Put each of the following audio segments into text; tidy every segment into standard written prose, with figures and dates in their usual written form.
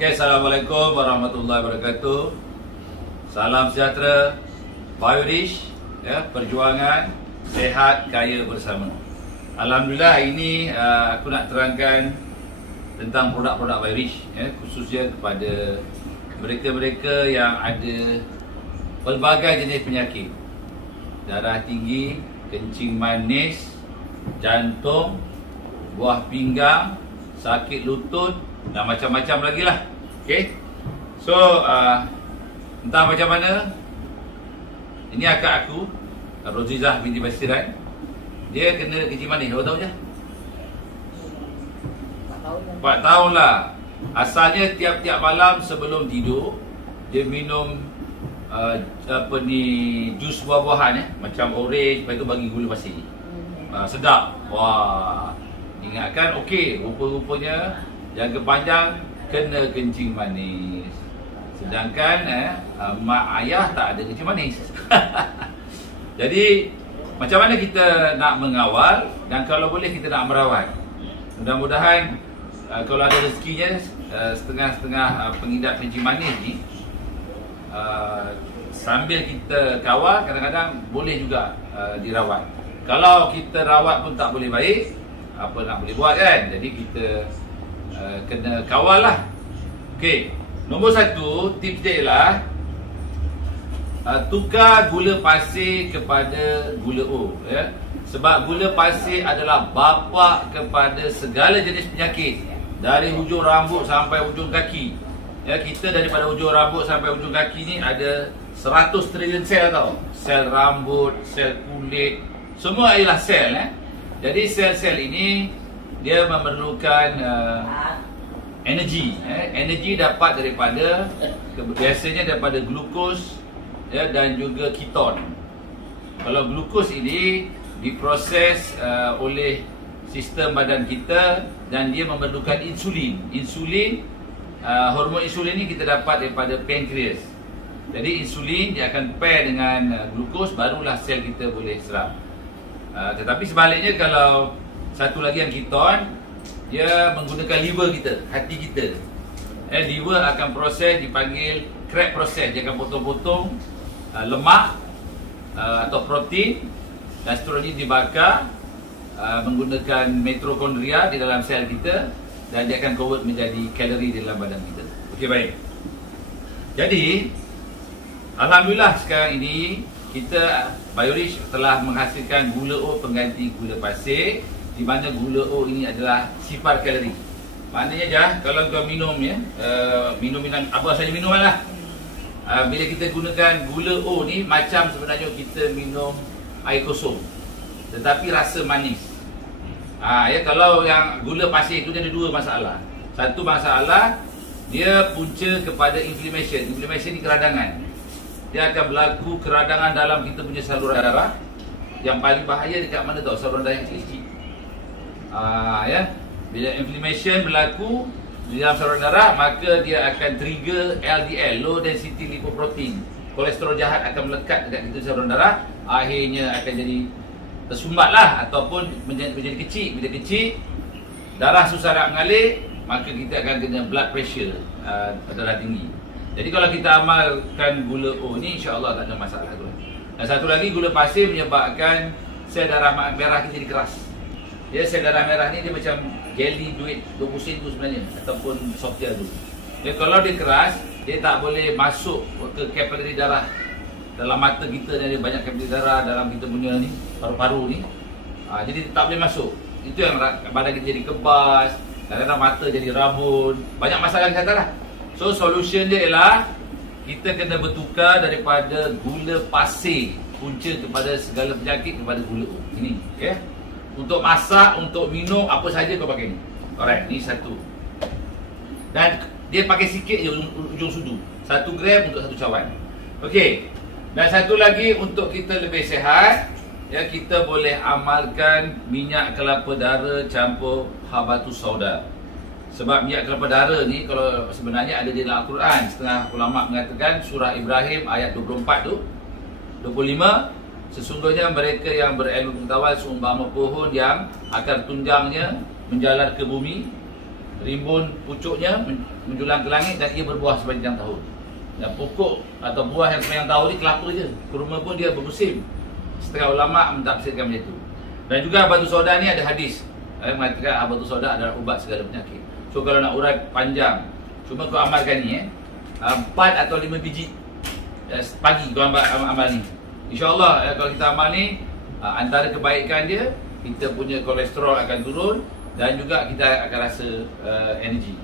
Okay, Assalamualaikum warahmatullahi wabarakatuh. Salam sejahtera, Biorish, ya, perjuangan sehat kaya bersama. Alhamdulillah, hari ini aku nak terangkan tentang produk-produk Biorish, ya, khususnya kepada mereka-mereka yang ada pelbagai jenis penyakit, darah tinggi, kencing manis, jantung, buah pinggang, sakit lutut dan macam-macam lagi lah. Okay. So entah macam mana, ini akak aku, Rozizah binti Basiran. Dia kena kencing manis berapa tahun je? 4 tahun lah. Asalnya tiap-tiap malam sebelum tidur dia minum jus buah-buahan, macam orange, lepas tu bagi gula pasir. Sedap. Wah, ingatkan okey, rupa-rupanya jangka panjang kena kencing manis. Sedangkan mak ayah tak ada kencing manis. Jadi macam mana kita nak mengawal dan kalau boleh kita nak merawat. Mudah-mudahan kalau ada rezekinya setengah-setengah pengidap kencing manis ni, sambil kita kawal, kadang-kadang boleh juga dirawat. Kalau kita rawat pun tak boleh baik, apa nak boleh buat kan? Jadi kita kena kawal lah. Okey, nombor 1 tips dia ialah tukar gula pasir kepada gula O, ya. Sebab gula pasir adalah bapa kepada segala jenis penyakit, dari hujung rambut sampai hujung kaki. Ya, kita daripada hujung rambut sampai hujung kaki ni ada 100 trilion sel tau. Sel rambut, sel kulit, semua ialah sel. Jadi sel-sel ini dia memerlukan energi. Energi dapat daripada, biasanya daripada glukos, ya, dan juga keton. Kalau glukos ini diproses oleh sistem badan kita dan dia memerlukan insulin. Hormon insulin ni kita dapat daripada pankreas. Jadi insulin dia akan pair dengan glukos, barulah sel kita boleh serap. Tetapi sebaliknya, kalau satu lagi yang keton, dia menggunakan liver kita, hati kita. Liver akan proses, dipanggil crack proses. Dia akan potong-potong lemak atau protein dan seterusnya dibakar menggunakan mitokondria di dalam sel kita, dan dia akan convert menjadi kalori di dalam badan kita. Okey, baik. Jadi alhamdulillah sekarang ini kita Biorish telah menghasilkan gula O pengganti gula pasir, di mana gula O ini adalah sifar kalori. Maknanya je kalau kau minum, ya, minum apa saja minumanlah, bila kita gunakan gula O ni macam sebenarnya kita minum air kosong, tetapi rasa manis. Ya, kalau yang gula pasir itu dia ada dua masalah. Satu masalah, dia punca kepada inflammation. Inflammation ni keradangan. Dia akan berlaku keradangan dalam kita punya saluran darah. Yang paling bahaya dekat mana tahu? Saluran darah yang kecil-kecil. Ya, bila inflammation berlaku di dalam saluran darah, maka dia akan trigger LDL, low density lipoprotein. Kolesterol jahat akan melekat dekat kita saluran darah. Akhirnya akan jadi tersumbat lah, ataupun menjadi kecil. Bila kecil, darah susah nak mengalir, maka kita akan kena blood pressure, darah tinggi. Jadi kalau kita amalkan gula O ni, insya-Allah tak ada masalah tu. Dan satu lagi, gula pasir menyebabkan sel darah merah kita jadi keras. Ya, sel darah merah ni dia macam jelly duit 20 sen tu sebenarnya, ataupun softgel tu. Jadi kalau dia keras, dia tak boleh masuk ke kapilari darah. Dalam mata kita ni ada banyak kapilari darah dalam kita punya ni, paru-paru ni. Jadi tak boleh masuk. Itu yang badan kita jadi kebas, kadang-kadang mata jadi rabun, banyak masalah kesihatan lah. So solution dia ialah kita kena bertukar daripada gula pasir, punca kepada segala penyakit, kepada gula O. Ini, ya. Untuk masak, untuk minum, apa saja kau pakai ni. Alright, ni satu. Dan dia pakai sikit je ujung sudu. 1 gram untuk 1 cawan. Okey. Dan satu lagi, untuk kita lebih sihat, ya, kita boleh amalkan minyak kelapa dara campur habatus sauda. Sebab minyak kelapa dara ni, kalau sebenarnya ada di dalam Al-Quran, setengah ulama mengatakan surah Ibrahim ayat 24 tu, 25, sesungguhnya mereka yang berilmu pengetahuan seumpama pohon yang akar tunjangnya menjalar ke bumi, rimbun pucuknya menjulang ke langit dan ia berbuah sepanjang tahun. Dan pokok atau buah yang sepanjang tahun ni kelapa je. Kurma pun dia bermusim. Setengah ulama mentafsirkan macam itu. Dan juga batu soda ni ada hadis mengatakan batu soda adalah ubat segala penyakit. So kalau nak urai panjang, cuma kau amalkan ni 4 atau 5 biji pagi kau amal ni. InsyaAllah kalau kita amal ni, antara kebaikan dia, kita punya kolesterol akan turun dan juga kita akan rasa energi,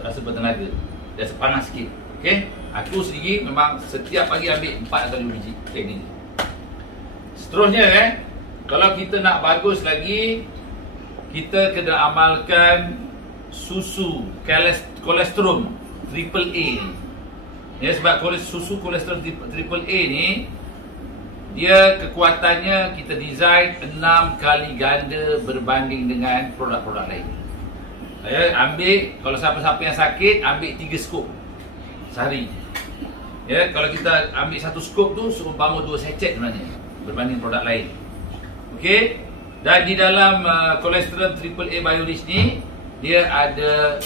rasa bertenaga, rasa panas sikit. Okay? Aku sendiri memang setiap pagi ambil 4 atau 5 biji teknik ni. Seterusnya kalau kita nak bagus lagi, kita kena amalkan susu kolesterol triple A ni. Ya, sebab susu kolesterol triple A ni, dia kekuatannya kita design 6 kali ganda berbanding dengan produk-produk lain. Ya, ambil, kalau siapa-siapa yang sakit, ambil 3 skop sehari. Ya, kalau kita ambil 1 skop tu seumpama 2 secet sebenarnya berbanding produk lain. Okey. Dan di dalam kolesterol triple A Biorich ni, dia ada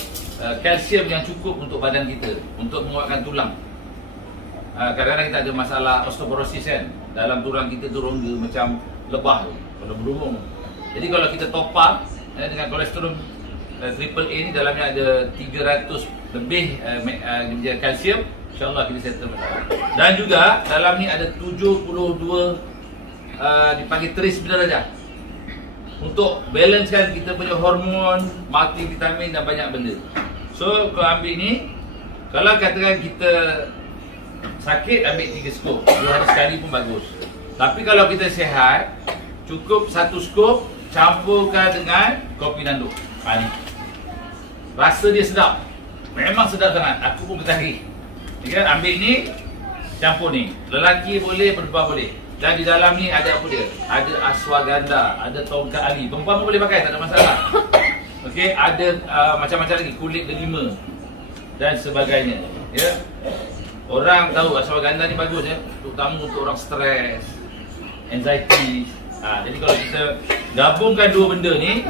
kalsium yang cukup untuk badan kita, untuk menguatkan tulang. Kadang-kadang kita ada masalah osteoporosis kan, dalam tulang kita tu rongga macam lebah tu, kalau berumur. Jadi kalau kita top up dengan kolesterol triple A ni, dalamnya ada 300 lebih kalsium, insyaAllah kita settle masalah. Dan juga dalam ni ada 72 dipanggil tris darjah untuk balancekan kita punya hormon, multivitamin dan banyak benda. So kau ambil ni, kalau katakan kita sakit, ambil 3 skop, 2 hari sekali pun bagus. Tapi kalau kita sihat, cukup 1 skop, campurkan dengan kopi nanduk. Ni rasa dia sedap, memang sedap sangat. Aku pun bertarik. Kan, ambil ni, campur ni. Lelaki boleh, perempuan boleh. Dan di dalam ni ada apa dia? Ada ashwagandha, ada tongkat ali. Perempuan pun boleh pakai, tak ada masalah. Okey, ada macam-macam lagi, kulit delima dan sebagainya. Ya. Orang tahu ashwagandha ni bagus ya, terutama untuk orang stres, anxiety. Jadi kalau kita gabungkan dua benda ni,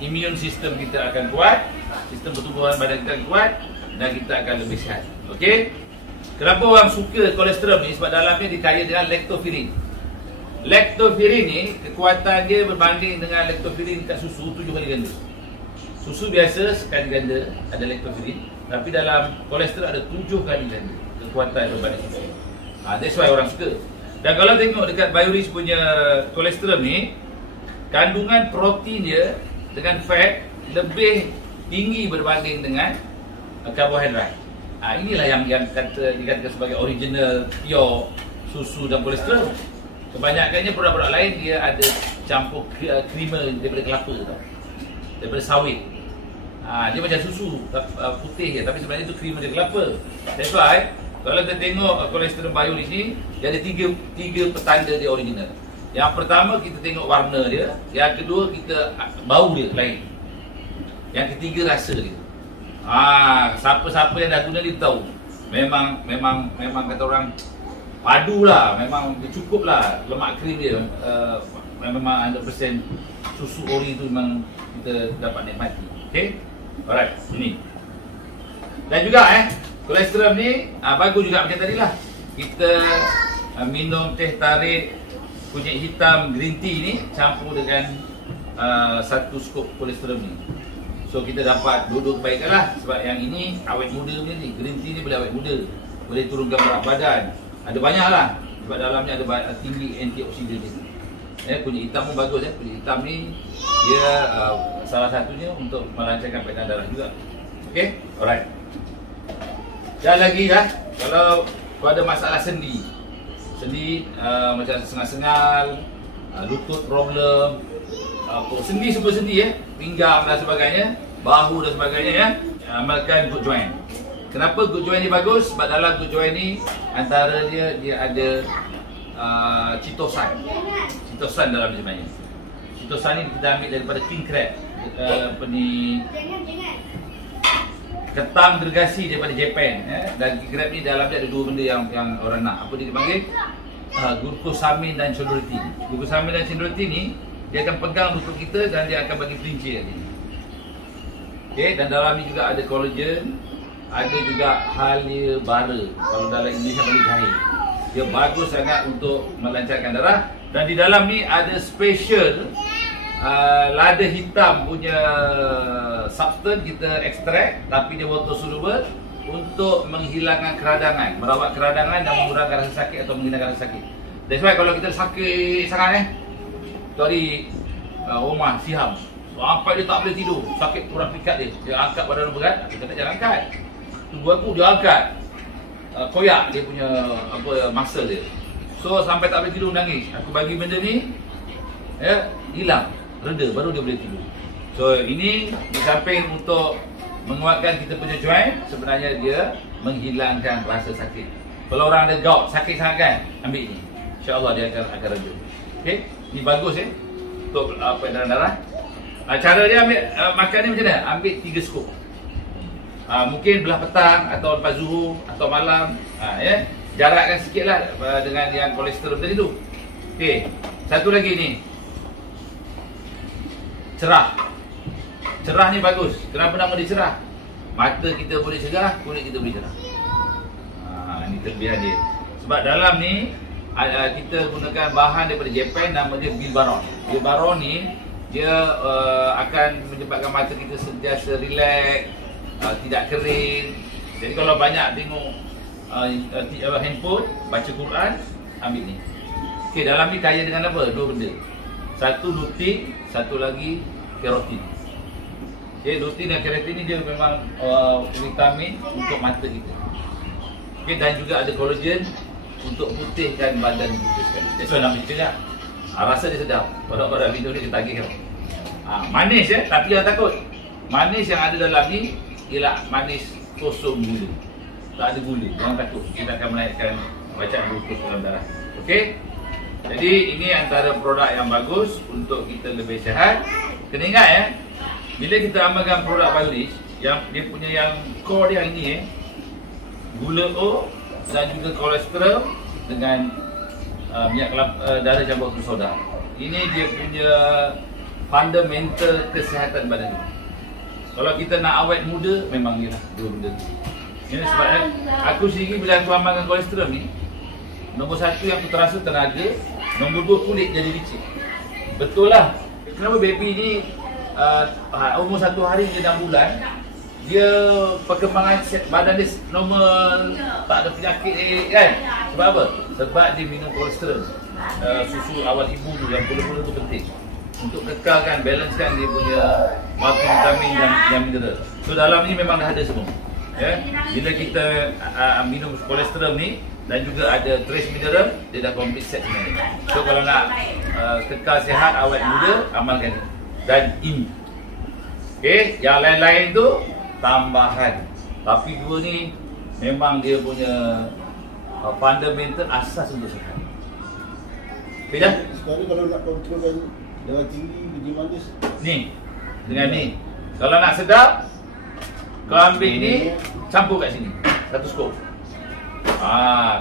immune system kita akan kuat, sistem pertumbuhan badan kita akan kuat dan kita akan lebih sihat. Okey? Kenapa orang suka kolesterol ni? Sebab dalamnya dikaya dengan lactoferrin. Lactoferrin ni, kekuatan dia berbanding dengan lactoferrin kat susu 7 kali ganda. Susu biasa sekali ganda ada lactoferrin, tapi dalam kolesterol ada 7 kali ganda kekuatan berbanding susu. That's why orang suka. Dan kalau tengok dekat Biorich punya kolesterol ni, kandungan protein dia dengan fat lebih tinggi berbanding dengan karbohidrat. Inilah yang dikatakan sebagai original pure susu dan kolesterol. Kebanyakannya produk-produk lain dia ada campur creamer daripada kelapa tau, daripada sawit. Dia macam susu putih je, tapi sebenarnya itu creamer dari kelapa. That's why kalau kita tengok kolesterol Biorich ni, dia ada tiga petanda dia original. Yang pertama kita tengok warna dia, yang kedua kita bau dia lain, yang ketiga rasa dia. Siapa-siapa yang dah guna dia tahu. Memang kata orang padu lah, memang cukup lah lemak krim dia. Memang 100% susu ori tu memang kita dapat nikmati. Okay, alright, ini. Dan juga kolesterol ni bagus juga macam tadi lah. Kita minum teh tarik kunyit hitam green tea ni campur dengan 1 skop kolesterol ni. So kita dapat dua-dua kebaikan lah. Sebab yang ini awet muda punya ni, green tea ni boleh awet muda, boleh turunkan berat badan. Ada banyak lah, sebab dalamnya ada tinggi antioksidan ni. Kunyit hitam pun bagus. Kunyit hitam ni dia salah satunya untuk melancarkan peredaran darah juga. Okay, alright. Dan lagi kalau kau ada masalah sendi macam sengal-sengal, lutut problem, sendi semua sendi pinggang dan sebagainya, bahu dan sebagainya amalkan good joint. Kenapa good joint ni bagus? Sebab dalam good joint ni antara dia ada chitosan dalam sebenarnya. Chitosan ni kita ambil daripada king crab, ketam gergasi daripada Japan. Dan king crab ni dalamnya ada dua benda yang orang nak. Apa dia dipanggil? Glucosamine dan chondroitin. Glucosamine dan chondroitin ni dia akan pegang lutut kita dan dia akan bagi perinci kat sini. Okey, dan dalam ni juga ada collagen, ada juga halia bara. Kalau dalam Indonesia panggil jahe. Dia bagus sangat untuk melancarkan darah. Dan di dalam ni ada special lada hitam punya substance kita ekstrak, tapi dia water soluble untuk menghilangkan keradangan, merawat keradangan dan mengurangkan rasa sakit atau menghilangkan rasa sakit. That's why kalau kita sakit sangat tu hari rumah siam sampai dia tak boleh tidur, sakit kurang pikat dia angkat badan berat, kita tak jangan angkat. Tunggu aku dia angkat. Koyak dia punya muscle dia. So sampai tak boleh tidur nangis. Aku bagi benda ni hilang, reda baru dia boleh tidur. So ini di samping untuk menguatkan kita punya joint, sebenarnya dia menghilangkan rasa sakit. Kalau orang ada gout, sakit sangat kan, ambil ni. InsyaAllah dia akan reda. Okey, ni bagus untuk darah. Cara dia ambil makan ni macam mana? Ambil 3 skop. Mungkin belah petang atau lepas zuhur atau malam. Jarakkan sikitlah dengan yang kolesterol tadi tu. Okey, satu lagi ni. Cerah. Cerah ni bagus. Kenapa nama dia cerah? Mata kita boleh cerah, kulit kita boleh cerah. Ini kelebihan dia. Sebab dalam ni kita gunakan bahan daripada Jepun, nama dia Bilbaron. Bilbaron ni dia akan menyebabkan mata kita sentiasa relax, tidak kering. Jadi kalau banyak tengok handphone, baca Quran, ambil ni. Okey, dalam ni kaya dengan apa? 2 benda. Satu lutein, satu lagi kerotin. Okey, lutein dan kerotin ni dia memang vitamin untuk mata kita. Okey, dan juga ada collagen untuk putihkan badan kita sekali. That's why nak cakap. Rasa dia sedap. Orang-orang minum ni dia tagih kan. Manis tapi jangan takut. Manis yang ada dalam ni ialah manis kosong gula. Tak ada gula. Jangan takut. Kita akan menaikkan bacaan glukos dalam darah. Okey? Jadi ini antara produk yang bagus untuk kita lebih sihat. Kena ingat bila kita amalkan produk Biolage, yang dia punya yang core dia ini gula O dan juga kolesterol dengan minyak darah campur soda. Ini dia punya fundamental kesihatan badan. Kalau kita nak awet muda, memang ni lah 2 benda tu. Ini sebabnya aku sendiri bila aku amalkan kolesterol ni, nombor 1 yang aku terasa tenaga, nombor 2 kulit jadi licin. Betul lah. Kenapa baby ni umur 1 hari je 6 bulan, dia perkembangan badan dia normal, tak ada penyakit kan? Sebab apa? Sebab dia minum kolesterol. Susu awal ibu tu yang mula-mula tu penting untuk kekalkan, balancekan dia punya multivitamin dan mineral. So dalam ni memang dah ada semua. Bila kita minum kolesterol ni dan juga ada trace mineral, dia dah complete set sebenarnya. So kalau nak kekal sihat, awet muda, amalkan ni. Dan ini. Okey, yang lain-lain tu tambahan. Tapi 2 ni memang dia punya fundamental asas untuk sihat. Okey dah? Sekarang kalau nak kontrolkan darah tinggi, biji manis ni, dengan ni. Kalau nak sedap, kau ambil ni, campur kat sini. 1 skop.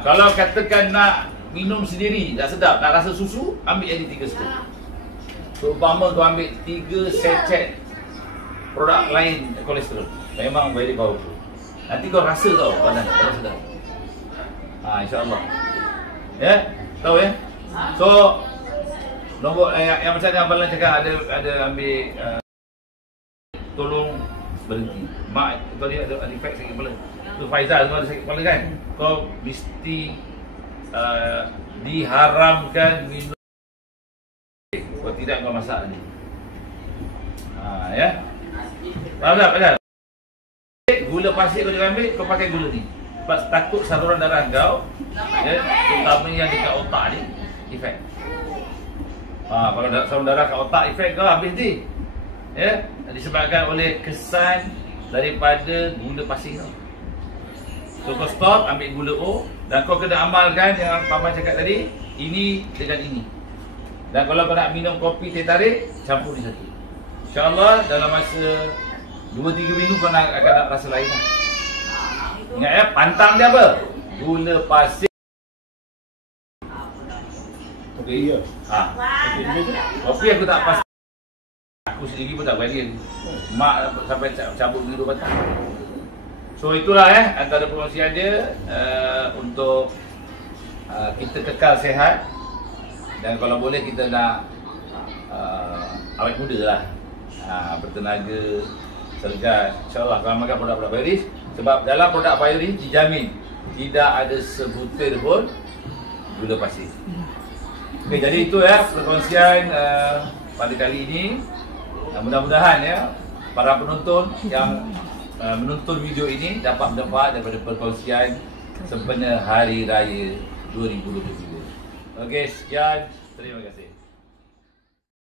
Kalau katakan nak minum sendiri, tak sedap, nak rasa susu, ambil jadi 3 skop. So, umpama kau ambil 3 sachet produk lain kolesterol, memang very powerful. Nanti kau rasa tau badan kau sedap. InsyaAllah. Tahu So nombor yang macam yang Abang cakap, ada ambil tolong berhenti. Mak kau dia ada efek sakit kepala. Tu Faizal semua ada sakit kepala kan. Kau mesti diharamkan minum. Kalau tidak kau masak ni. Faham tak? Gula pasir kau jangan ambil, kau pakai gula ni. Sebab takut saluran darah kau, terutama yang dekat otak ni, efek. Kalau saluran darah kat otak, efek kau habis ni. Disebabkan oleh kesan daripada gula pasir kau. So kau stop, ambil gula O, dan kau kena amalkan yang Paman cakap tadi, ini dengan ini. Dan kalau kau nak minum kopi teh tarik, campur ni satu. InsyaAllah dalam masa 2-3 minggu kau akan nak rasa lain lah. Ingat pantang dia apa? Gula pasir. Okey, ya. Kopi aku tak pasti. Aku sendiri pun tak berani. Mak sampai cabut dulu batang. So itulah antara perkongsian dia untuk kita kekal sihat. Dan kalau boleh kita nak awet muda lah, bertenaga, cergas. InsyaAllah kalau makan produk-produk Bioriz. Sebab dalam produk Bioriz dijamin tidak ada sebutir pun gula pasir. Okay, jadi itu perkongsian pada kali ini. Mudah-mudahan para penonton yang menonton video ini dapat mendapat daripada perkongsian sempena Hari Raya 2023. Okey, sekian. Terima kasih.